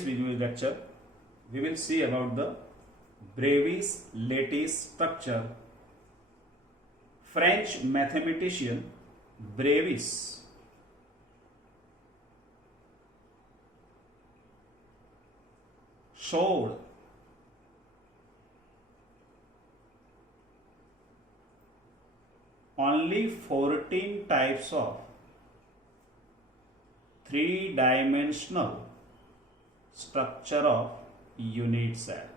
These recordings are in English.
this video lecture, we will see about the brevis lattice structure. French mathematician Brevis showed only 14 types of three-dimensional structure of unit cell,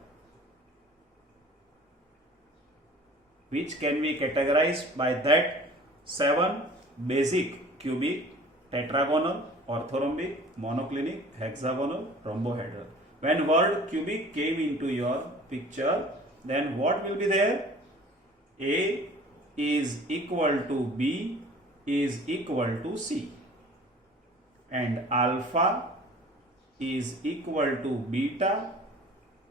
which can be categorized by that 7 basic cubic, tetragonal, orthorhombic, monoclinic, hexagonal, rhombohedral. When word cubic came into your picture, then what will be there? A is equal to B is equal to C, and alpha is equal to beta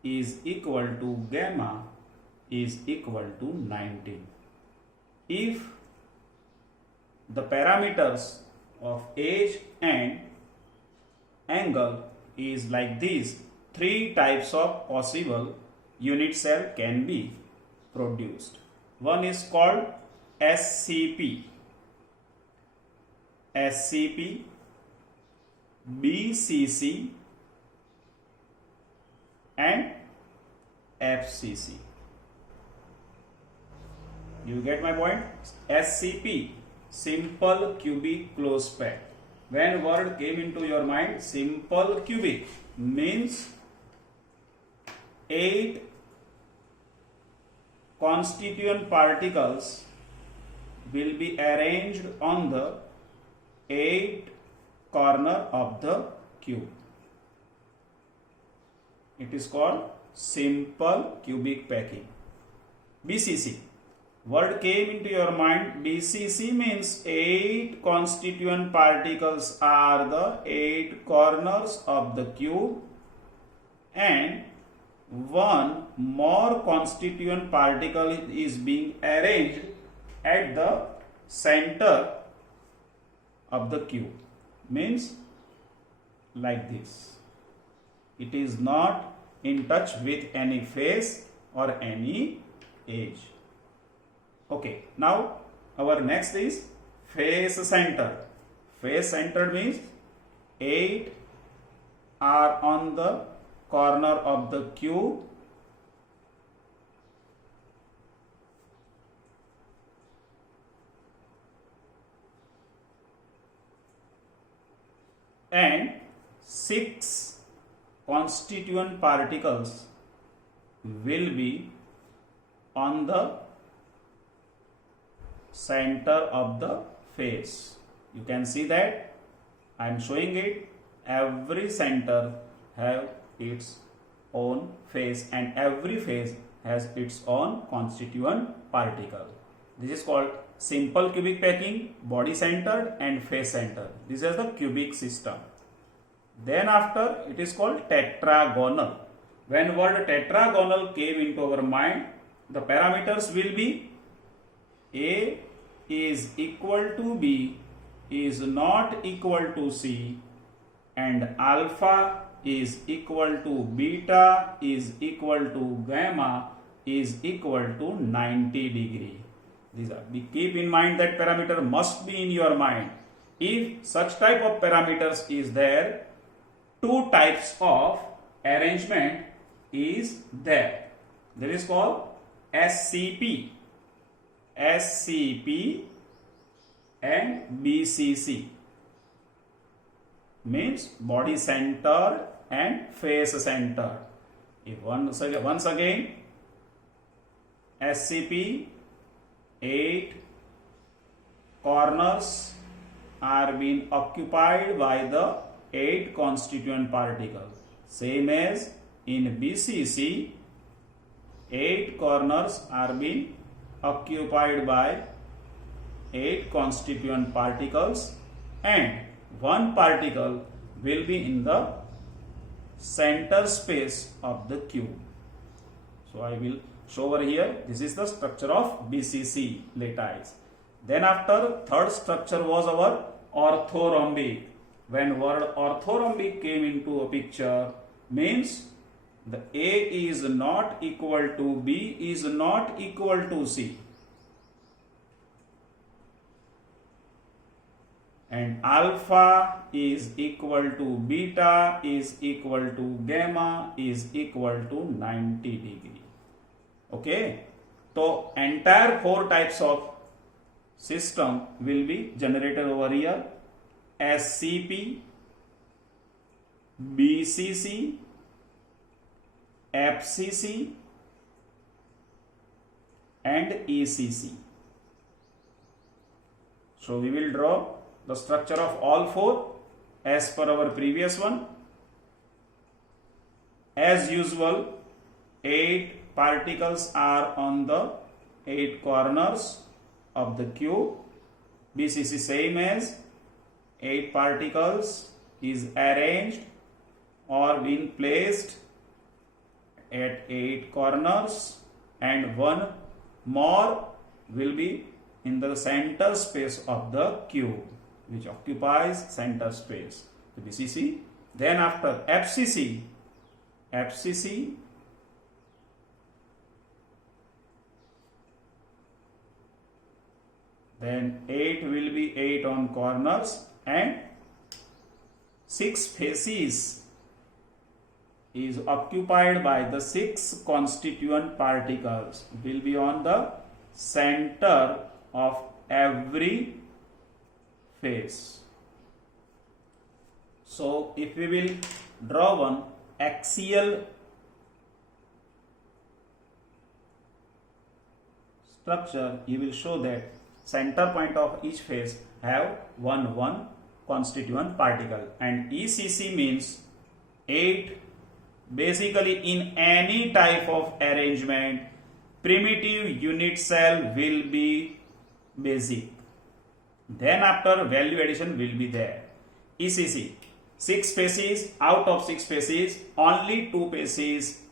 is equal to gamma is equal to 19. If the parameters of edge and angle is like this, 3 types of possible unit cell can be produced. One is called SCP, BCC and FCC. You get my point? SCP, simple cubic closed pack. When word came into your mind, simple cubic means 8 constituent particles will be arranged on the 8 corner of the cube. It is called simple cubic packing. BCC. Word came into your mind, BCC means 8 constituent particles are the 8 corners of the cube, and one more constituent particle is being arranged at the center of the cube. Means like this. It is not in touch with any face or any edge. Okay, now our next is face center. Face centered means 8 are on the corner of the cube and 6 constituent particles will be on the center of the face. You can see that I am showing it. Every center have its own face and every face has its own constituent particle. This is called simple cubic packing, body centered and face centered. This is the cubic system. Then after it is called tetragonal. When word tetragonal came into our mind, the parameters will be A is equal to B is not equal to C, and alpha is equal to beta is equal to gamma is equal to 90 degree. These are, keep in mind that parameter must be in your mind. If such type of parameters is there, 2 types of arrangement is there. That is called SCP and BCC. Means body center and face center. If once again SCP, 8 corners are being occupied by the 8 constituent particles. Same as in BCC, 8 corners are being occupied by 8 constituent particles, and 1 particle will be in the center space of the cube. So I will show over here. This is the structure of BCC lattice. Then after, third structure was our orthorhombic. When word orthorhombic came into a picture, means the A is not equal to B is not equal to C. And alpha is equal to beta is equal to gamma is equal to 90 degree. Okay. So entire 4 types of system will be generated over here. SCP, BCC, FCC and ECC. So we will draw the structure of all 4 as per our previous one. As usual, 8 particles are on the 8 corners of the cube. BCC same as 8 particles is arranged or being placed at 8 corners, and 1 more will be in the center space of the cube, which occupies center space. The BCC. Then after FCC, then 8 will be 8 on corners, and 6 faces is occupied by the 6 constituent particles, will be on the center of every face. So if we will draw one axial structure, you will show that center point of each face have one constituent particle, and ECC means 8. Basically, in any type of arrangement, primitive unit cell will be basic. Then after value addition will be there. ECC, 6 faces, out of 6 faces, only 2 faces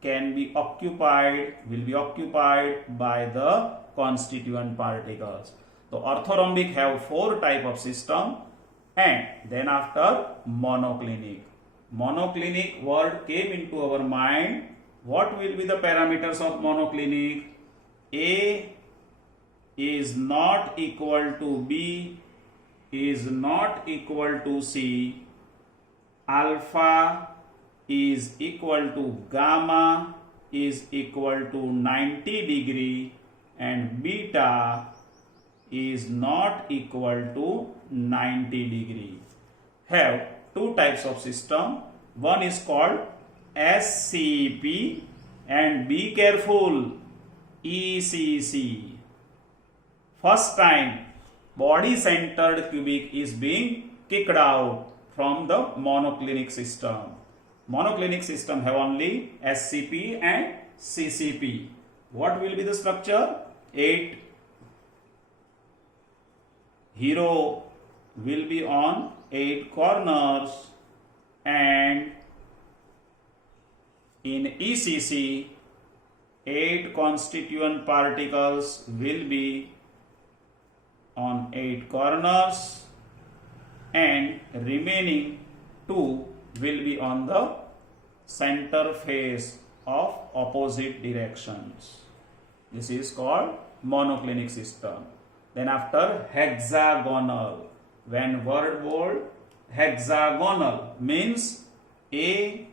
can be occupied, will be occupied by the constituent particles. So orthorhombic have 4 type of system, and then after monoclinic. Monoclinic word came into our mind. What will be the parameters of monoclinic? A is not equal to B is not equal to C. Alpha is equal to gamma is equal to 90 degree, and beta is not equal to 90 degree. Have 2 types of system. One is called SCP, and be careful, ECC. First time body centered cubic is being kicked out from the monoclinic system. Monoclinic system have only SCP and CCP. What will be the structure? 8 hero will be on 8 corners, and in ECC 8 constituent particles will be on 8 corners, and remaining 2 will be on the center face of opposite directions. This is called monoclinic system. Then after hexagonal, when word bold hexagonal means A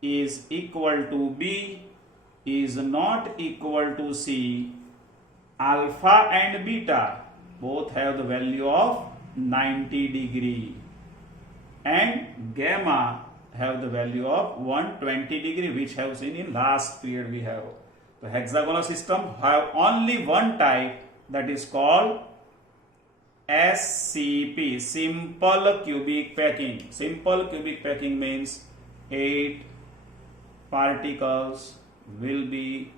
is equal to B is not equal to C. Alpha and beta both have the value of 90 degree, and gamma have the value of 120 degree, which have seen in last period we have. The hexagonal system have only one type, that is called SCP, simple cubic packing. Simple cubic packing means 8 particles will be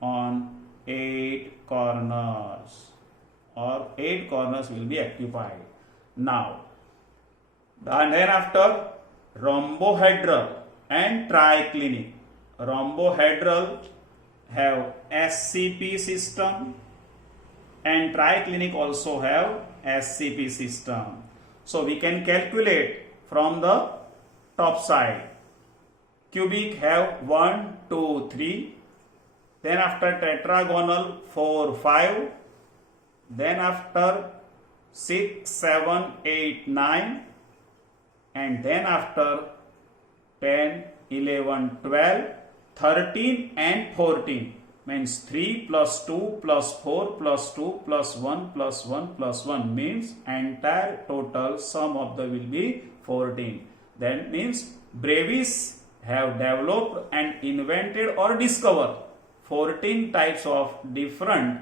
on 8 corners, or 8 corners will be occupied. Now, and then after rhombohedral and triclinic. Rhombohedral have SCP system, and triclinic also have SCP system. So we can calculate from the top side. cubic have 1, 2, 3. Then after tetragonal 4, 5. Then after 6, 7, 8, 9. And then after 10, 11, 12, 13 and 14. Means 3 plus 2 plus 4 plus 2 plus 1 plus 1 plus 1 means entire total sum of the will be 14. That means Brevis have developed and invented or discovered 14 types of different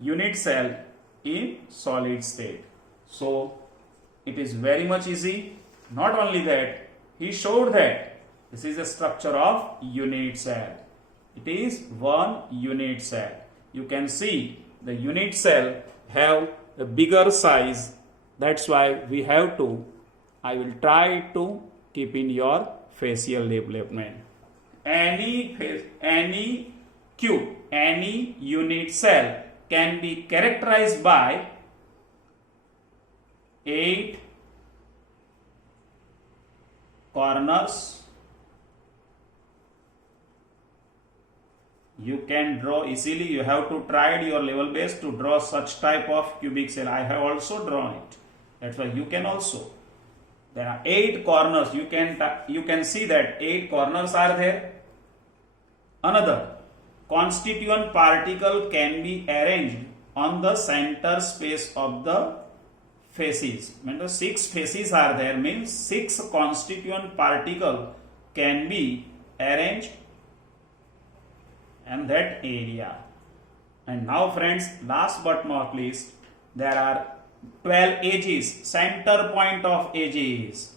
unit cell in solid state. So it is very much easy. Not only that, he showed that this is a structure of unit cell. It is one unit cell. You can see the unit cell have a bigger size. That's why we have to, I will try to keep in your facial development. Any cube, any unit cell can be characterized by 8 corners. You can draw easily. You have to try your level best to draw such type of cubic cell. I have also drawn it. That's why you can also. There are 8 corners. You can see that 8 corners are there. Another, constituent particle can be arranged on the center space of the faces. When the 6 faces are there, means 6 constituent particle can be arranged in that area. And now friends, last but not least, there are 12 edges, center point of edges.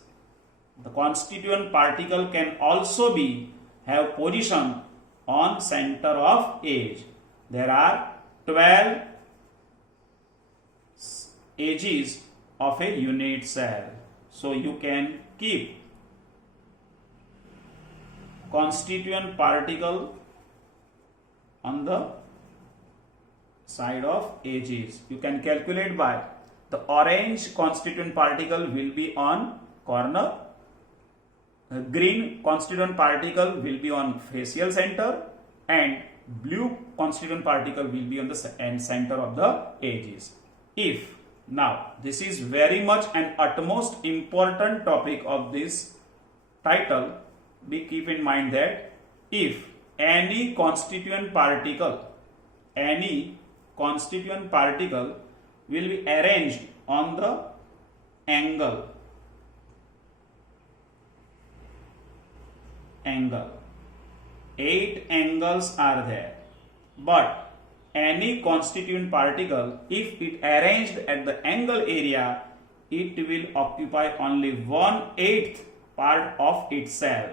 The constituent particle can also be have position on center of edge. There are 12 edges of a unit cell. So you can keep constituent particle on the side of edges. You can calculate by the orange constituent particle will be on corner, green constituent particle will be on facial center, and blue constituent particle will be on the center of the edges. If now this is very much an utmost important topic of this title, we keep in mind that if any constituent particle will be arranged on the angle 8 angles are there, but any constituent particle, if it arranged at the angle area, it will occupy only 1/8 part of itself.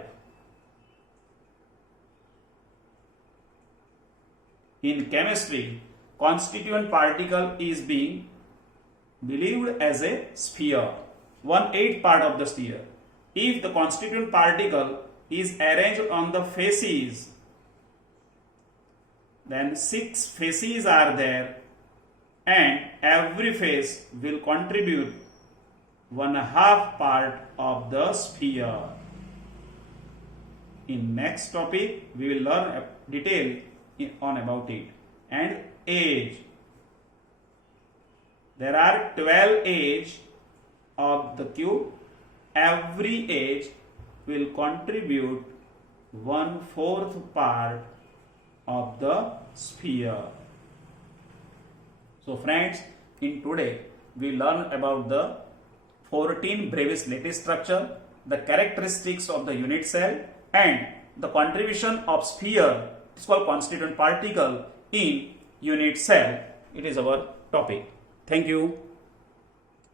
In chemistry, constituent particle is being believed as a sphere, 1/8 part of the sphere. If the constituent particle is arranged on the faces, then 6 faces are there, and every face will contribute 1/2 part of the sphere. In next topic, we will learn detail on about it. And edge. There are 12 edges of the cube. Every edge will contribute 1/4 part of the sphere. So friends, in today we learn about the 14 Brevis lattice structure, the characteristics of the unit cell, and the contribution of sphere, it's called constituent particle, in unit cell. It is our topic. Thank you.